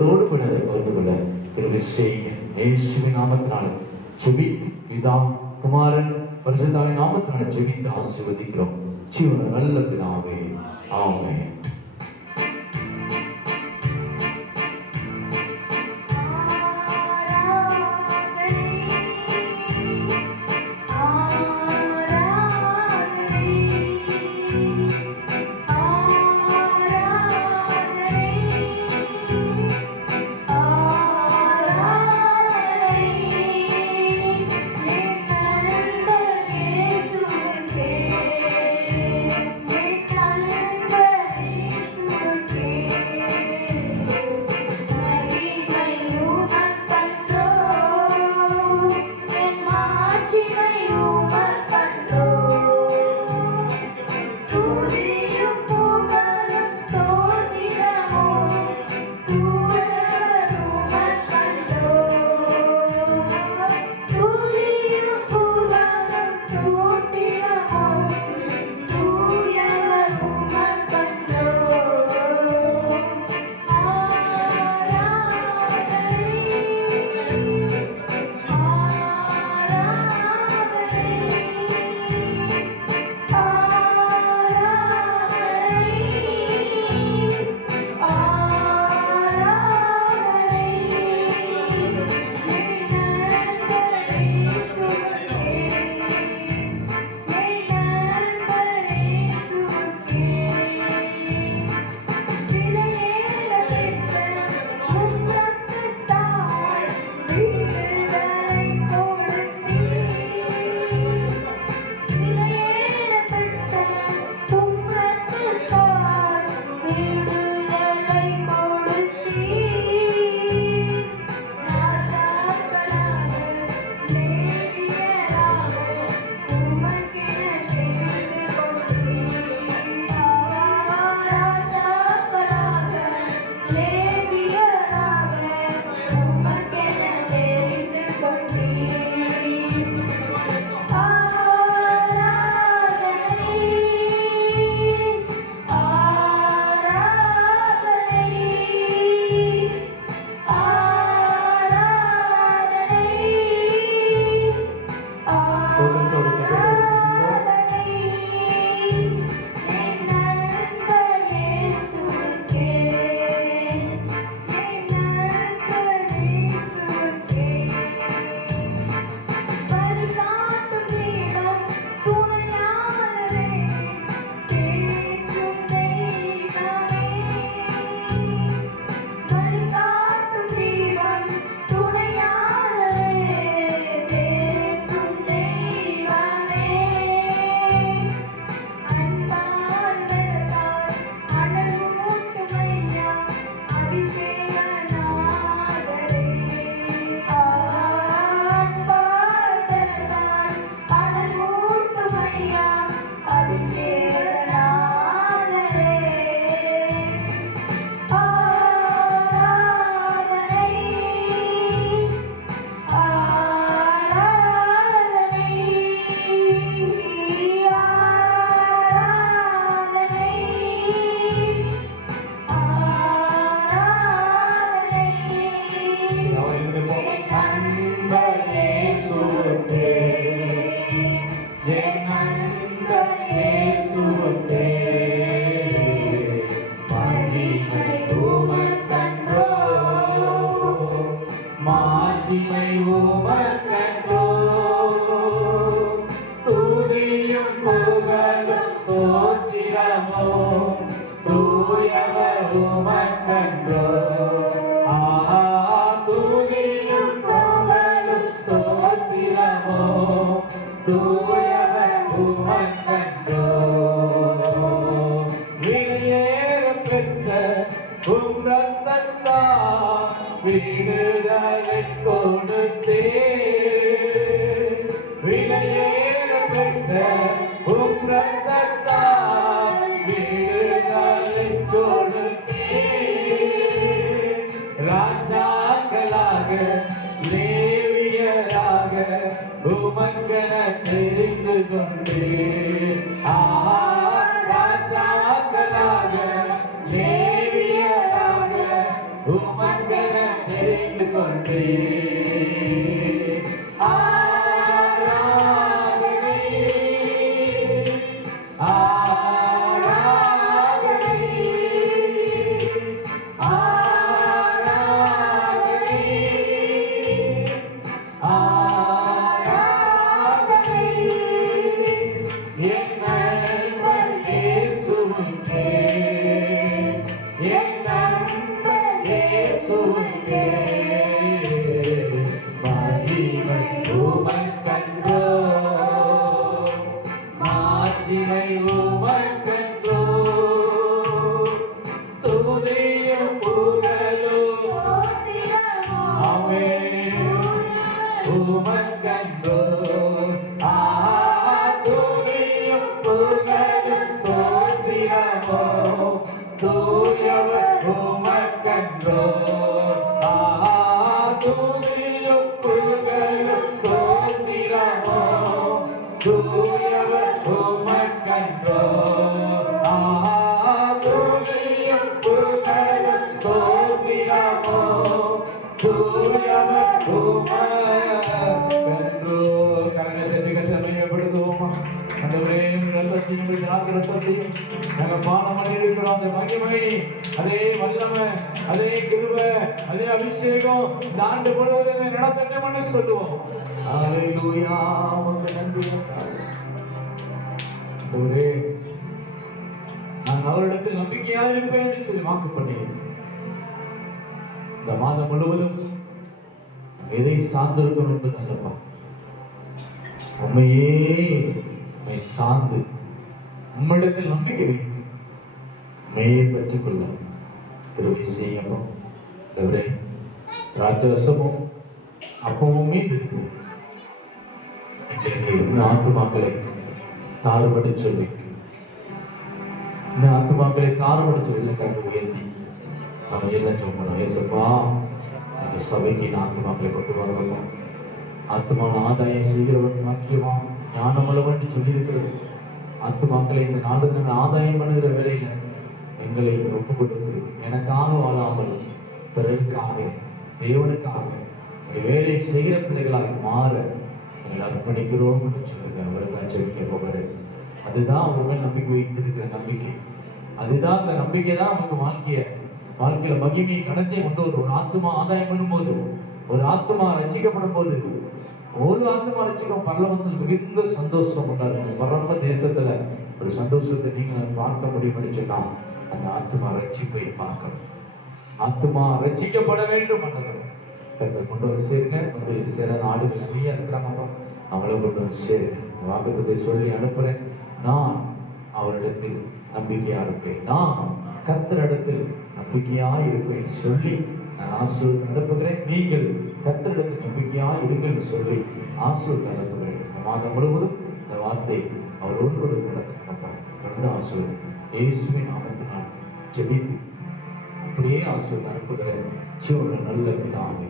விண்ணப்பத்தோடு கூட அதை பகிர்ந்து கொள்ள திருவி செய்யுங்க இயேசுவின் நாமத்தினால செபித்து பிதா குமாரன் பரிசுத்தாவின் நாமத்தினால செபித்து ஆசிர்வதிக்கிறோம். ஜீவன நல்ல பிதாவே ஆமே மாட்சிமை உமக்கன்றோ தூதியும் புகழும் சோத்திரமோ தூயவர் உமக்கன்றோ ஆஹா தூதியும் புகழும் சோத்திரமோ தூயவர் உமக்கன்றோ கொண்டே ரத்தத்தையும் திராட்சரசத்தையும் நாங்கள் பானம் பண்ணியிருக்கிறோம் அந்த மகிமை அதே வல்லமை அதே கிருபை அதே அபிஷேகம் இந்த ஆண்டு முழுவதும் நடத்தணும்னு சொல்லுவோம். ஹalleluya உமக்கு நன்றி ஆண்டவரே நான் அவரிடத்தில் நம்பிக்கையா இருப்பேன் என்று சொல்லி வாக்கு பண்ணேன் இந்த மாதம் முழுவதும் எதை சார்ந்திருக்கும் என்பது அல்லப்பா? உண்மையே உண்மை சார்ந்து உம்மிடத்தில் நம்பிக்கை வைத்து உண்மையை பற்றிக் கொள்ள கிருபை செய்யணும் தேவரே ராஜரசமும் அப்பமும் எங்களுக்கு இந்த ஆத்துமாக்களை தாறுபட்டு சொல்லி இன்னும் ஆத்துமாக்களை தாறுபட்டு சொல்லி இல்லை உயர்த்தி நாங்கள் எல்லாம் சொல்லணும் ஏசப்பா அந்த சபைக்கு இந்த ஆத்துமாக்களை கொண்டு வரப்போ ஆத்மான ஆதாயம் செய்கிறவன் பாக்கியமா ஞானமுள்ளவன் சொல்லியிருக்கிறது. ஆத்துமாக்களை இந்த நாடு நாங்கள் ஆதாயம் பண்ணுகிற வேலையில எங்களை ஒப்பு கொடுத்து எனக்காக வாழாமல் பிறருக்காக தேவனுக்காக ஒரு வேலையை செய்கிற பிள்ளைகளாக மாற எங்களை அர்ப்பணிக்கிறோம் என்று சொல்லுங்க. அவருக்கு அச்சரிக்க போகிறேன் அதுதான் அவங்க மேல் நம்பிக்கை வைத்திருக்கிற நம்பிக்கை. அதுதான் அந்த நம்பிக்கை தான் நமக்கு வாழ்க்கைய வாழ்க்கையில மகிமையை நடத்தி கொண்டு வரும். ஒரு ஆத்மா ஆதாயம் பண்ணும்போது ஒரு ஆத்மா ரசிக்கப்படும் போது ஒரு ஆத்மா ரசிக்கும் பரலோகத்தில் மிகுந்த சந்தோஷம் உண்டாருங்க பரம்ப தேசத்துல ஒரு சந்தோஷத்தை நீங்கள் பார்க்க முடியும்னு சொன்னால் அந்த ஆத்மா ரட்சிப்பை பார்க்கணும். ஆத்மா ரட்சிக்கப்பட வேண்டும் ஆண்டவர். கொண்டு வந்து சேருங்க. வந்து சில நாடுகள் நிறைய இருக்கிறாங்க. அவங்கள கொண்டு வந்து சேருங்க. வாக்குத்தத்தை சொல்லி அனுப்புறேன். நான் அவரிடத்தில் நம்பிக்கையா இருப்பேன். நான் கர்த்தரிடத்தில் நம்பிக்கையா இருப்பேன் சொல்லி நான் ஆசிரியர் அனுப்புகிறேன். நீங்கள் கர்த்தரிடத்தில் நம்பிக்கையா இருங்கள்னு சொல்லி ஆசீர்வாதம் அனுப்புகிறேன் இந்த மாதம் முழுவதும் இந்த வார்த்தை அவரோடு கூட நடத்த கடந்த ஆசீர்வாதம். இயேசுவின் நாமத்தினால் ஜெபித்து அப்படியே ஆசீர்வாதம் அனுப்புகிற சிவன நல்ல பிதாவே.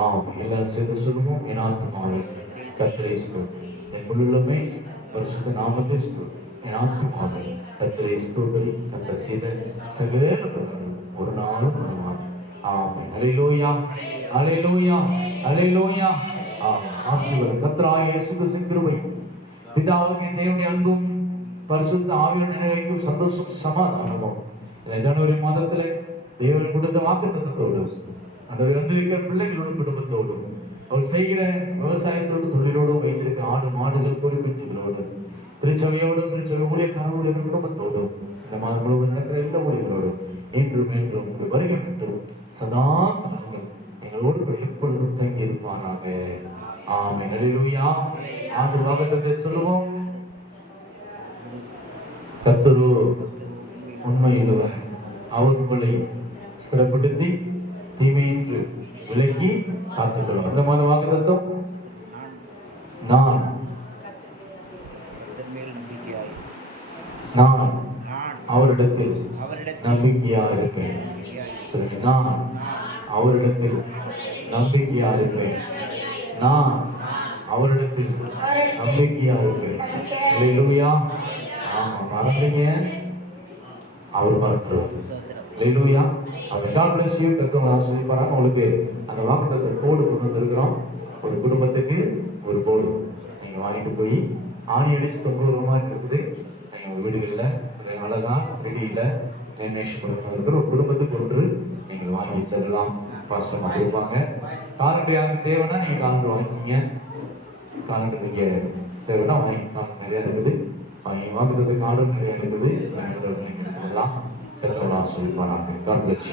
ஆம் எல்லாரும் சேர்ந்து சொல்லுவோம் என் ஆத்மாவே கர்த்தரை ஸ்தோத்திரி என் முழுமே பரிசுத்த நாமத்தை ஸ்தோத்திரி என் ஆத்மாவே கத்திரை ஸ்தோத்திரி கத்த செய்த சகல ஒரு நாளும் மறவாது ஆமென் ஹalleluya. ஹalleluya. ஹalleluya. ஆம் ஆசீர்வாதம். கர்த்தராகிய இயேசு கிறிஸ்துவின் பிதாவுக்கு தேவனுடைய அன்பும் பரிசுத்த ஆவியின் நிலைக்கும் சந்தோஷம் சமாதானமும். இந்த ஜனவரி மாதத்தில் தேவன் கொடுத்த வாக்குத்தத்தோடும் அந்த வந்திருக்கிற பிள்ளைகளோட குடும்பத்தோடும் அவர் செய்கிற விவசாயத்தோடு தொழிலோடும் வைத்திருக்க ஆடு மாடுகள் கோரி திருச்சபையோடும் திருச்சபை ஊழியக்காரர்களுடைய குடும்பத்தோடும் இந்த மாதம் முழுவதும் நடக்கிற எல்லா ஊழியர்களோடும் என்றும் என்றும் உங்கள் வருகை மட்டும் சதா காலங்கள். எங்களோடு கூட எப்பொழுதும் தங்கி இருப்பாராக ஆமென். ஹalleluya. ஆண்டு வாகனத்தை சொல்லுவோம். கர்த்தரோ உண்மையுள்ளவர் அவர் உங்களை சிறப்படுத்தி தீமையின்று விலக்கி காத்துக்கொள்ளும் அந்த மாதிரி வாக்குத்தம் நான் நான் அவரிடத்தில் நம்பிக்கையா இருப்பேன் சொல்லுங்க நான் அவரிடத்தில் நம்பிக்கையா இருப்பேன் நான் அவரிடத்தில் நம்பிக்கையா இருப்பேன் இல்லையா ஆமா மறந்துங்க அவர் மறந்துருவார் சோத்திரம் இல்லையா அந்த காட் பிளஸ் யூ கருத்தவங்க ஆசிரியப்பாராங்க உங்களுக்கு அந்த வாக்குத்தத்தை கோடு கொண்டு வந்திருக்கிறோம். ஒரு குடும்பத்துக்கு ஒரு கோடு நீங்கள் வாங்கிட்டு போய் ஆணி அடிச்சு தொங்குறமா இருக்குது நீங்கள் வீடுகளில் அழகாக வெளியில் லேமினேஷன் ஒரு குடும்பத்துக்கு ஒன்று நீங்கள் வாங்கி செல்லலாம். பாஸ்டமாக கொடுப்பாங்க காலண்டர் யாருக்கு தேவைன்னா நீங்கள் காலண்டர் வாங்கிக்கிங்க. காலண்டர் நீங்கள் தேவைன்னா வாங்கி காலண்டர் நிறையா இருக்குது. வாங்கி வாங்குறது கார்டும் நிறையா இருக்குது. நீங்கள் பண்ணலாம் பெற்றோர் ஆசிரியப்பாராங்க காட் பிளஸ்